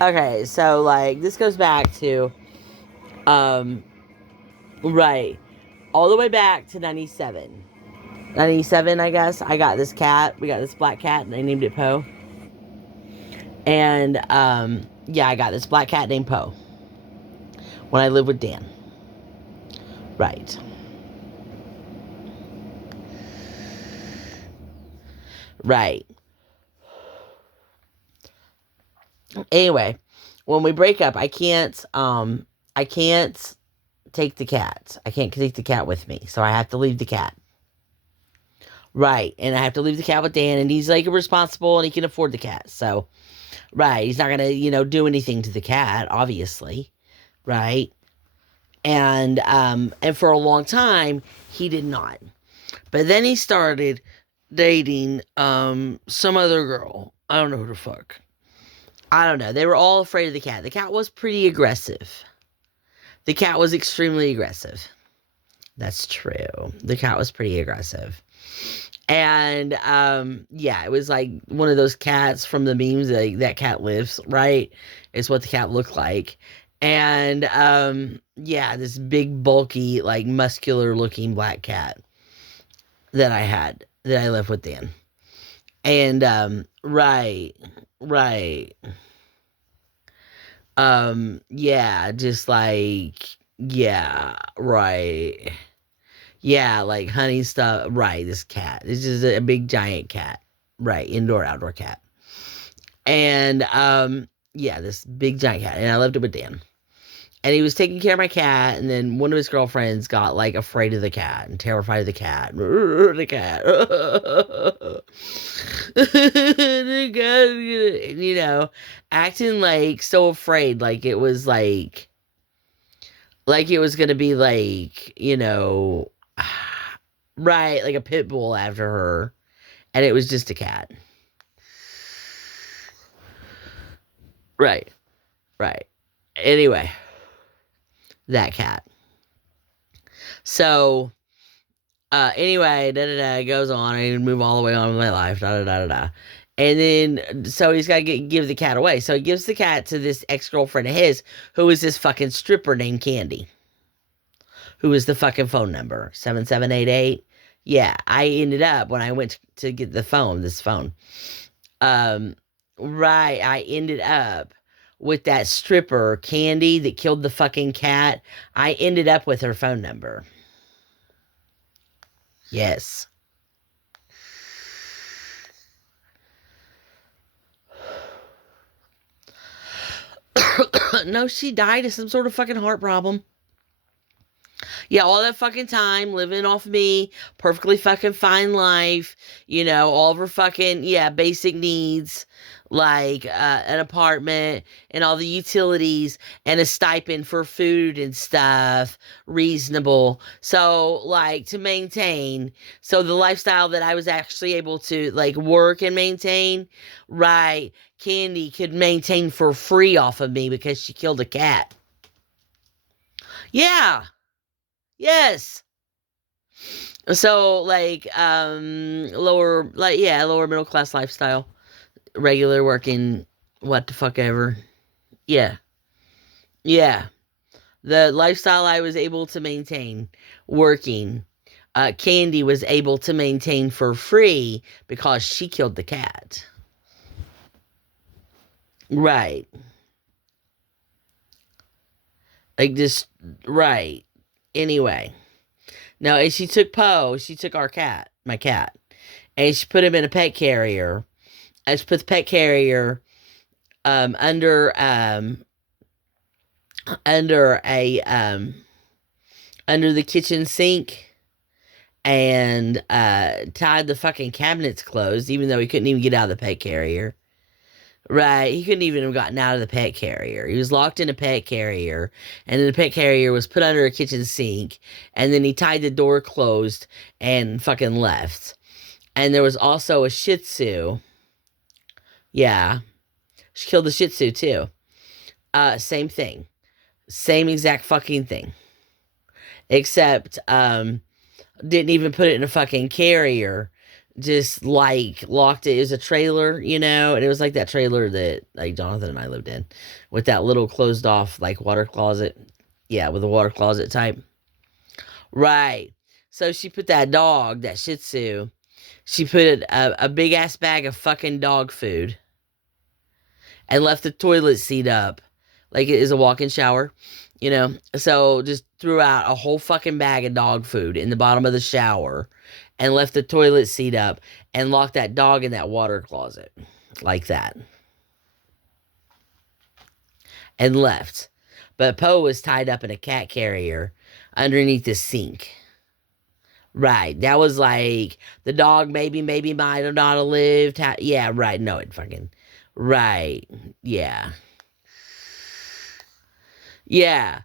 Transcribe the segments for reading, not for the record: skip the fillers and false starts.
Okay, so like this goes back to um right all the way back to 97. 97, I guess. I got this cat. We got this black cat and I named it Poe. And yeah, I got this black cat named Poe when I lived with Dan. Right. Right. Anyway, when we break up, I can't take the cat. I can't take the cat with me. So I have to leave the cat. Right. And I have to leave the cat with Dan, and he's like responsible and he can afford the cat. So right, he's not gonna, do anything to the cat, obviously. Right. And for a long time he did not. But then he started dating some other girl. I don't know who the fuck. I don't know. They were all afraid of the cat. The cat was pretty aggressive. The cat was extremely aggressive. That's true. The cat was pretty aggressive. And yeah, it was like one of those cats from the memes, like that cat lives, right? Is what the cat looked like. And yeah, this big bulky, like muscular looking black cat that I lived with Dan. And right, right. Yeah, just like yeah, right. Yeah, like honey stuff. Right, this cat. It's just a big giant cat. Right, indoor outdoor cat. And yeah, this big giant cat. And I lived it with Dan. And he was taking care of my cat, and then one of his girlfriends got like afraid of the cat and terrified of the cat. The cat. The cat, acting like so afraid, like it was gonna be like, right, like a pit bull after her, and it was just a cat. Right, right. Anyway, that cat. So, anyway, da da da, it goes on. I move all the way on with my life, da da da da da. And then, so he's got to give the cat away. So he gives the cat to this ex girlfriend of his, who is this fucking stripper named Candy, who is the fucking phone number 7788. Yeah, I ended up when I went to get this phone. Um, right, I ended up with that stripper Candy that killed the fucking cat. I ended up with her phone number. Yes. No, she died of some sort of fucking heart problem. Yeah, all that fucking time living off me, perfectly fucking fine life, all of her fucking, yeah, basic needs, like an apartment and all the utilities and a stipend for food and stuff, reasonable. So, like, to maintain, so the lifestyle that I was actually able to, like, work and maintain, right, Candy could maintain for free off of me because she killed a cat. Yeah. Yes. So like lower like yeah, lower middle class lifestyle, regular working what the fuck ever. Yeah. Yeah. The lifestyle I was able to maintain working, Candy was able to maintain for free because she killed the cat. Right. Like just right. Anyway. No, and she took Poe, she took our cat, my cat, and she put him in a pet carrier. I just put the pet carrier under under a under the kitchen sink and tied the fucking cabinets closed, even though he couldn't even get out of the pet carrier. Right, he couldn't even have gotten out of the pet carrier. He was locked in a pet carrier, and then the pet carrier was put under a kitchen sink, and then he tied the door closed and fucking left. And there was also a Shih Tzu. Yeah, she killed the Shih Tzu too. Same thing. Same exact fucking thing. Except, didn't even put it in a fucking carrier. just like locked it. It was a trailer, you know, and it was like that trailer that like Jonathan and I lived in with that little closed off like water closet. Yeah, with a water closet type. Right. So she put that dog, that Shih Tzu, she put a big ass bag of fucking dog food and left the toilet seat up like it is a walk in shower, you know? So just threw out a whole fucking bag of dog food in the bottom of the shower and left the toilet seat up and locked that dog in that water closet like that and left. But Poe was tied up in a cat carrier underneath the sink. Right. That was like the dog maybe might have not have lived. Yeah, right. No, it fucking. Right. Yeah. Yeah.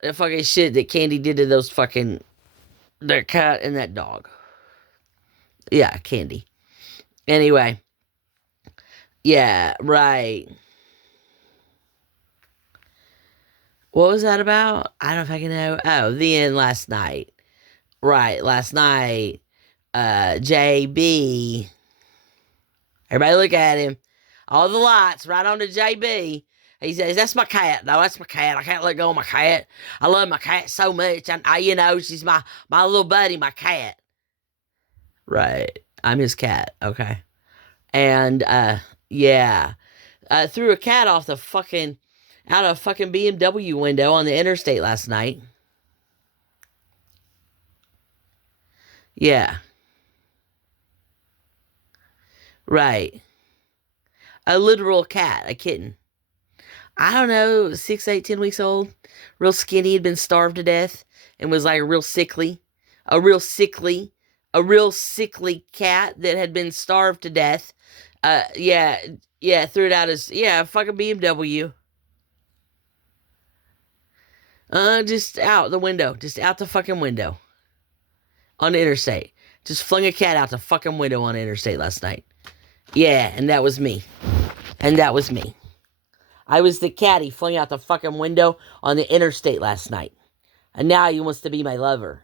The fucking shit that Candy did to those fucking. Their cat and that dog. Yeah, Candy. Anyway. Yeah, right. What was that about? I don't fucking know. Oh, the end last night. Right, last night. JB. Everybody look at him. All the lights right on to JB. He says, "That's my cat. No, that's my cat. I can't let go of my cat. I love my cat so much. You know, she's my little buddy, my cat." Right. I'm his cat. Okay. And yeah, threw a cat off the fucking out of a fucking BMW window on the interstate last night. Yeah. Right. A literal cat, a kitten. I don't know, 6, 8, 10 weeks old, real skinny, had been starved to death, and was like real sickly, a real sickly, a real sickly cat that had been starved to death. Yeah, yeah, threw it out as fucking BMW. Just out the window, just out the fucking window on the interstate. Just flung a cat out the fucking window on the interstate last night. Yeah, and that was me. And that was me. I was the cat he flung out the fucking window on the interstate last night. And now he wants to be my lover.